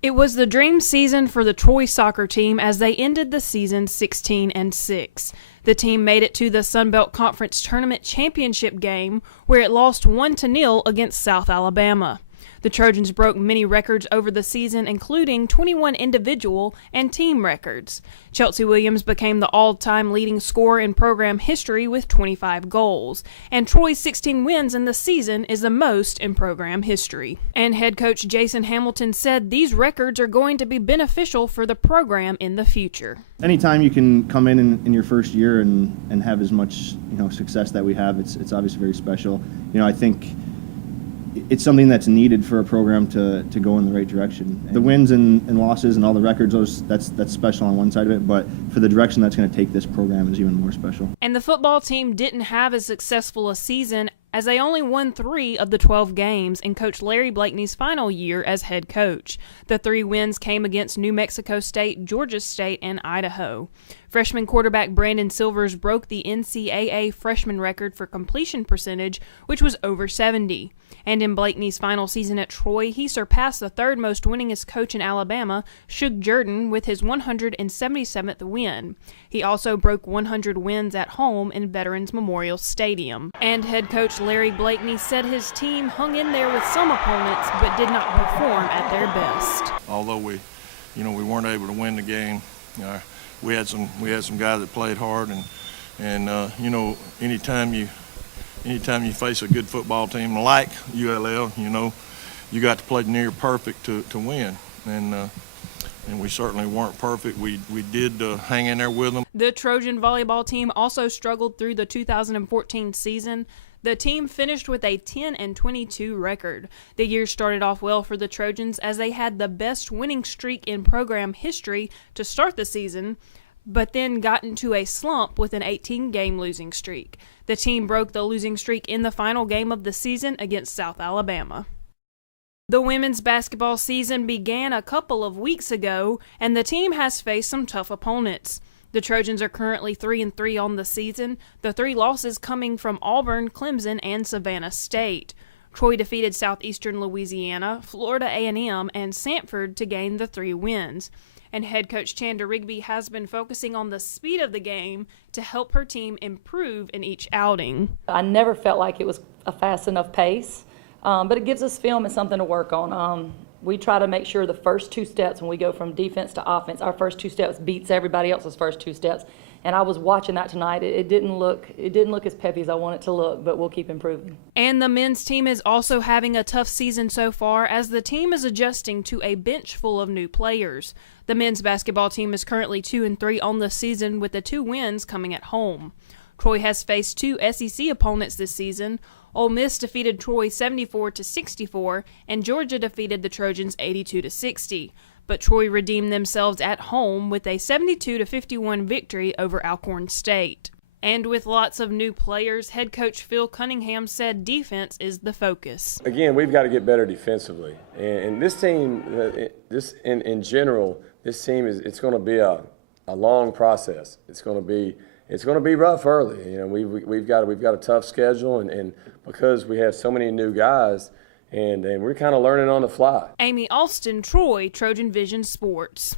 It was the dream season for the Troy soccer team as they ended the season 16-6. The team made it to the Sun Belt Conference Tournament Championship game, where it lost 1-0 against South Alabama. The Trojans broke many records over the season, including 21 individual and team records. Chelsea Williams became the all-time leading scorer in program history with 25 goals, and Troy's 16 wins in the season is the most in program history. And head coach Jason Hamilton said these records are going to be beneficial for the program in the future. Anytime you can come in your first year and have as much success that we have, it's obviously very special. I think it's something that's needed for a program to go in the right direction. The wins and losses and all the records, that's special on one side of it, but for the direction that's going to take this program is even more special. And the football team didn't have as successful a season as they only won 3 of the 12 games in Coach Larry Blakeney's final year as head coach. The 3 wins came against New Mexico State, Georgia State, and Idaho. Freshman quarterback Brandon Silvers broke the NCAA freshman record for completion percentage, which was over 70. And in Blakeney's final season at Troy, he surpassed the third most winningest coach in Alabama, Shug Jordan, with his 177th win. He also broke 100 wins at home in Veterans Memorial Stadium. And head coach Larry Blakeney said his team hung in there with some opponents, but did not perform at their best. Although we weren't able to win the game, we had some guys that played hard, and anytime you face a good football team like ULL, you got to play near perfect to win, and we certainly weren't perfect. We did hang in there with them. The Trojan volleyball team also struggled through the 2014 season. The team finished with a 10-22 record. The year started off well for the Trojans as they had the best winning streak in program history to start the season, but then got into a slump with an 18-game losing streak. The team broke the losing streak in the final game of the season against South Alabama. The women's basketball season began a couple of weeks ago, and the team has faced some tough opponents. The Trojans are currently 3-3 on the season, the 3 losses coming from Auburn, Clemson, and Savannah State. Troy defeated Southeastern Louisiana, Florida A&M, and Samford to gain the 3 wins. And head coach Chanda Rigby has been focusing on the speed of the game to help her team improve in each outing. I never felt like it was a fast enough pace, but it gives us film and something to work on. We try to make sure the first 2 steps when we go from defense to offense, our first 2 steps beats everybody else's first 2 steps. And I was watching that tonight. It didn't look as peppy as I want it to look, but we'll keep improving. And the men's team is also having a tough season so far as the team is adjusting to a bench full of new players. The men's basketball team is currently 2-3 on the season with the 2 wins coming at home. Troy has faced 2 SEC opponents this season. Ole Miss defeated Troy 74-64, and Georgia defeated the Trojans 82-60. But Troy redeemed themselves at home with a 72-51 victory over Alcorn State. And with lots of new players, head coach Phil Cunningham said defense is the focus. Again, we've got to get better defensively. And this team, in general, this team it's going to be a long process. It's going to be rough early. We've got a tough schedule, and because we have so many new guys, and we're kind of learning on the fly. Amy Alston, Troy, Trojan Vision Sports.